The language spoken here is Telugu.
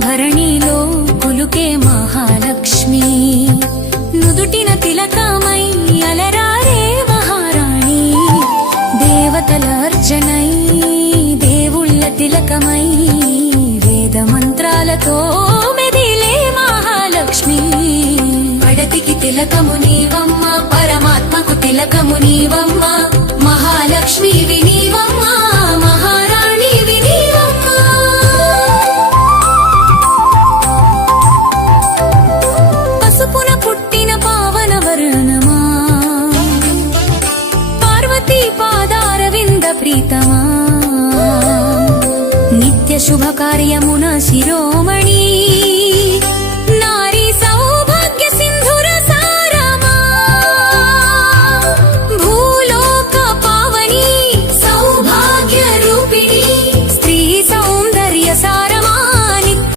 భరణిలో కులుకే మహాలక్ష్మి నుదుటిన తిలకమై అలరారే మహారాణి దేవతల అర్చనై దేవుళ్ళ తిలకమై వేద మంత్రాలతో మెదిలే మహాలక్ష్మి పడతికి తిలకము నీవమ్మ పరమాత్మకు తిలకము నీవమ్మ మహాలక్ష్మి